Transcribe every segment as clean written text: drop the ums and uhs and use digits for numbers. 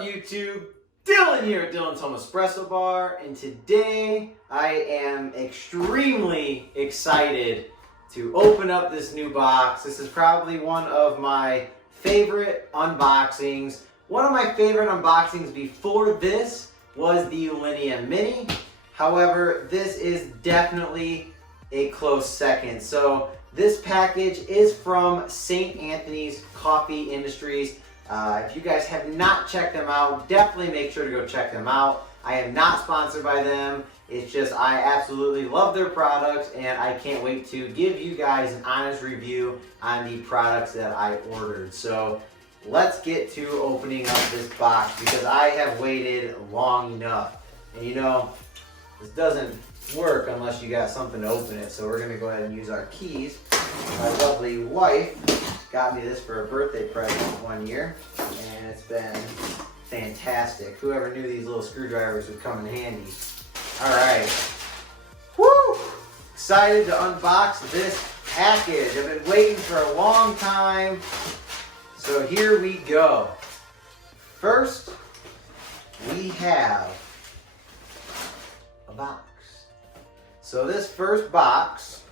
up, YouTube? Dylan here at Dylan's Home Espresso Bar, and today I am extremely excited to open up this new box. This is probably one of my favorite unboxings. One of my favorite unboxings before this was the Alinea Mini. However, this is definitely a close second. So this package is from St. Anthony's Coffee Industries. If you guys have not checked them out, definitely make sure to go check them out. I am not sponsored by them. It's just I absolutely love their products, and I can't wait to give you guys an honest review on the products that I ordered. So let's get to opening up this box because I have waited long enough. And you know, this doesn't work unless you got something to open it. So we're gonna go ahead and use our keys. My lovely wife got me this for a birthday present one year, and it's been fantastic. Whoever knew these little screwdrivers would come in handy. All right, woo! Excited to unbox this package. I've been waiting for a long time, so here we go. First, we have a box. So this first box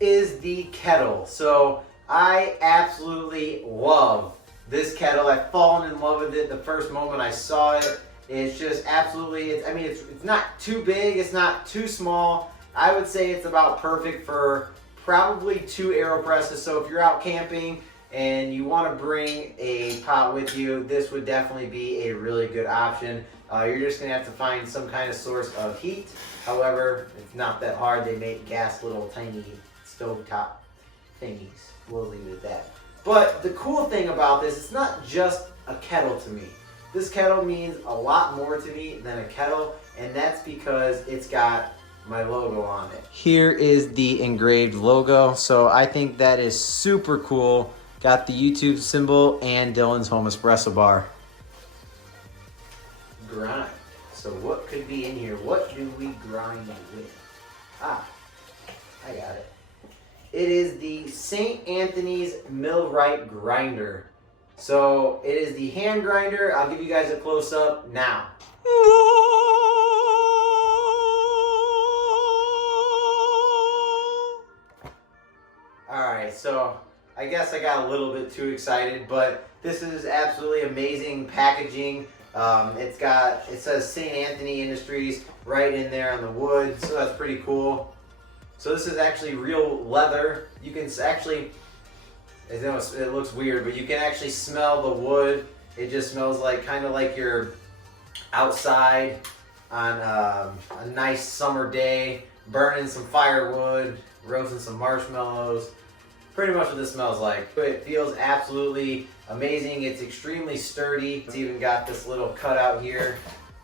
is the Kettle. So I absolutely love this kettle. I've fallen in love with it the first moment I saw it. It's just absolutely, it's not too big, it's not too small. I would say it's about perfect for probably 2 AeroPresses. So if you're out camping and you want to bring a pot with you, this would definitely be a really good option. You're just going to have to find some kind of source of heat. However, it's not that hard. They make gas little tiny stovetop thingies. We'll leave it at that. But the cool thing about this, it's not just a kettle to me. This kettle means a lot more to me than a kettle, and that's because it's got my logo on it. Here is the engraved logo, so I think that is super cool. Got the YouTube symbol and Dylan's Home Espresso Bar. Grind. So what could be in here? What do we grind with? Ah, I got it. It is the St. Anthony's Millwright Grinder. So it is the hand grinder. I'll give you guys a close-up now. Alright, so I guess I got a little bit too excited, but this is absolutely amazing packaging. It says St. Anthony Industries right in there on the wood, so that's pretty cool. So this is actually real leather. You can actually, I know it looks weird, but you can actually smell the wood. It just smells like kind of like you're outside on a nice summer day, burning some firewood, roasting some marshmallows. Pretty much what this smells like. It feels absolutely amazing. It's extremely sturdy. It's even got this little cutout here.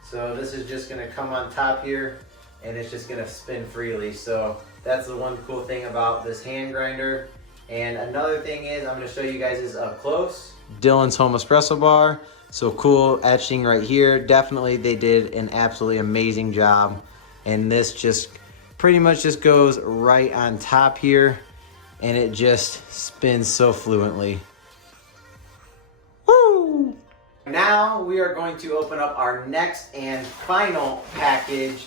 So this is just gonna come on top here, and it's just gonna spin freely. So that's the one cool thing about this hand grinder. And another thing is, I'm gonna show you guys this up close. Dylan's Home Espresso Bar. So cool etching right here. Definitely they did an absolutely amazing job. And this just pretty much just goes right on top here, and it just spins so fluently. Woo! Now we are going to open up our next and final package.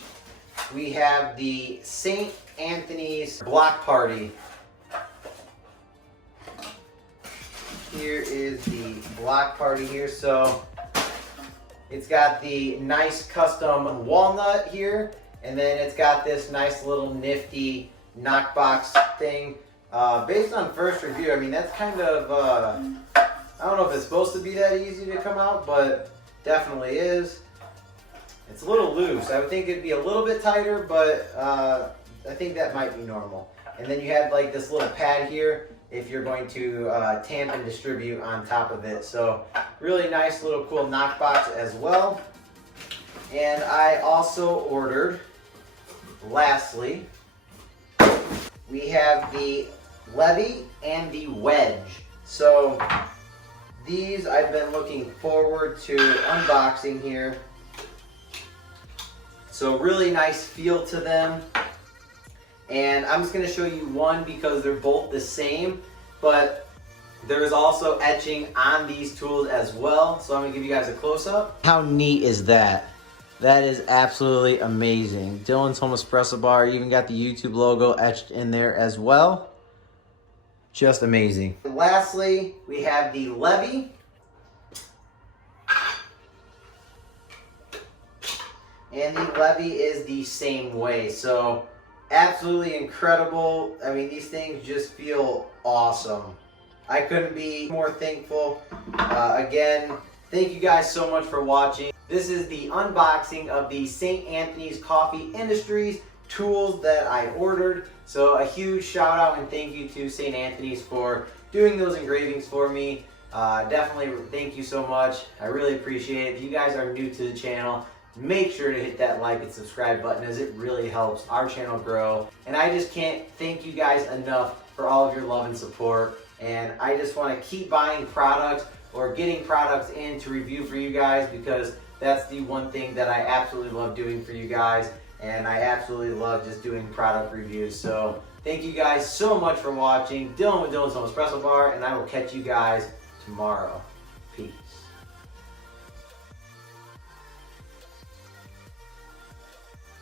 We have the St. Anthony's Block Party. Here is the block party here. So it's got the nice custom walnut here, and then it's got this nice little nifty knock box thing. Based on first review, I mean, that's kind of, I don't know if it's supposed to be that easy to come out, but definitely is. It's a little loose. I would think it'd be a little bit tighter, but I think that might be normal. And then you have like this little pad here if you're going to tamp and distribute on top of it. So really nice little cool knock box as well. And I also ordered, lastly, we have the levy and the wedge. So These I've been looking forward to unboxing here. So really nice feel to them. And I'm just gonna show you one because they're both the same, but there is also etching on these tools as well. So I'm gonna give you guys a close-up. How neat is that? That is absolutely amazing. Dylan's Home Espresso Bar, even got the YouTube logo etched in there as well. Just amazing. And lastly, we have the Levy. And the Levy is the same way. So absolutely incredible. I mean, these things just feel awesome. I couldn't be more thankful. Again, thank you guys so much for watching. This is the unboxing of the St. Anthony's Coffee Industries tools that I ordered. So a huge shout out and thank you to St. Anthony's for doing those engravings for me. Definitely thank you so much. I really appreciate it. If you guys are new to the channel, make sure to hit that like and subscribe button as it really helps our channel grow. And I just can't thank you guys enough for all of your love and support. And I just want to keep buying products or getting products in to review for you guys because that's the one thing that I absolutely love doing for you guys. And I absolutely love just doing product reviews. So thank you guys so much for watching. Dylan with Dylan's Home Espresso Bar, and I will catch you guys tomorrow. Peace.